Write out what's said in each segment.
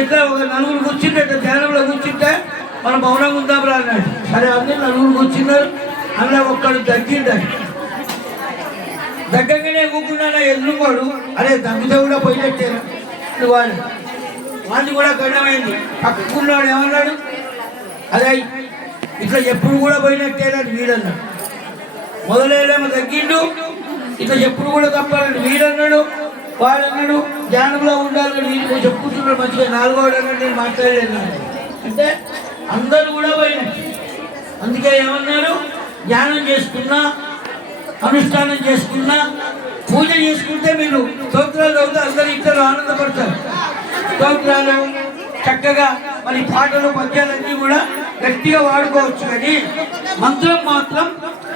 ఎట్లా ఒక నలుగురు కూర్చుంటే ధ్యానంలో కూర్చుంటే మనం మౌనంగా ఉందాం రా అన్నాడు. సరే అందరూ నలుగురు కూర్చున్నారు. అందులో ఒక్కడు దగ్గిండాడు. దగ్గరగానే కూకున్నాడా ఎదురుకోడు. అరే దగ్గుతో కూడా పోయినట్టేనా వాడు వాళ్ళు కూడా గడ్డమైంది. పక్కకున్నాడు ఏమన్నాడు, అదే ఇట్లా ఎప్పుడు కూడా పోయినట్టేనా వీడన్నాడు. మొదలేమో తగ్గిండు, ఇట్లా ఎప్పుడు కూడా తప్పాలని వీడన్నాడు. వాడన్నాడు ధ్యానంలో ఉండాలని వీళ్ళు కొంచెం కూర్చున్నాడు మంచిగా. నాలుగోడు అన్నాడు నేను మాట్లాడలేదు అంటే అందరూ కూడా పోయినట్టు. అందుకే ఏమన్నారు, ధ్యానం చేసుకున్నా, అనుష్ఠానం చేసుకున్నా, పూజ చేసుకుంటే మీరు స్తోత్రాలు అవుతే అందరు ఇద్దరు ఆనందపడతారు. స్తోత్రాలు చక్కగా మరి పాటలు పద్యాలన్నీ కూడా గట్టిగా వాడుకోవచ్చు. కానీ మంత్రం మాత్రం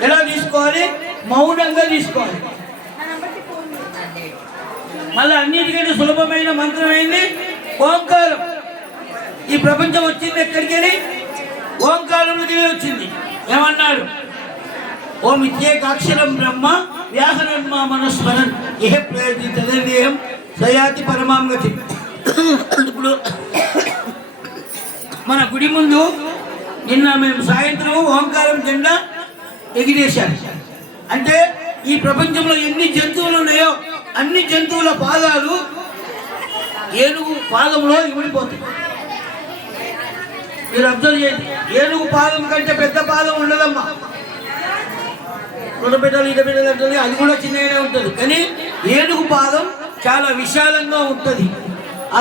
ఎలా తీసుకోవాలి, మౌనంగా తీసుకోవాలి. మళ్ళీ అన్నిటికంటే సులభమైన మంత్రం ఏంది, ఓంకారం. ఈ ప్రపంచం వచ్చింది ఎక్కడికి, ఓంకారంలోకి వచ్చింది. ఏమన్నారు, ఓం ఇత్యేకాక్షరం బ్రహ్మ వ్యాహరన్మ మనస్మరన్ ఏ ప్రయత్ని తదేహం సయాతి పరమాంగతి. ఇప్పుడు మన గుడి ముందు నిన్న మేము సాయంత్రం ఓంకారం జెండా ఎగిరేశాం. అంటే ఈ ప్రపంచంలో ఎన్ని జంతువులు ఉన్నాయో అన్ని జంతువుల పాదాలు ఏనుగు పాదంలో ఇమిడిపోతాయి. మీరు అబ్జర్వ్ చేయండి, ఏనుగు పాదం కంటే పెద్ద పాదం ఉండదమ్మా. రుణపెట్టాలి ఇట పెట్టాలి అది కూడా చిన్నగానే ఉంటుంది. కానీ ఏనుగు పాదం చాలా విశాలంగా ఉంటుంది. ఆ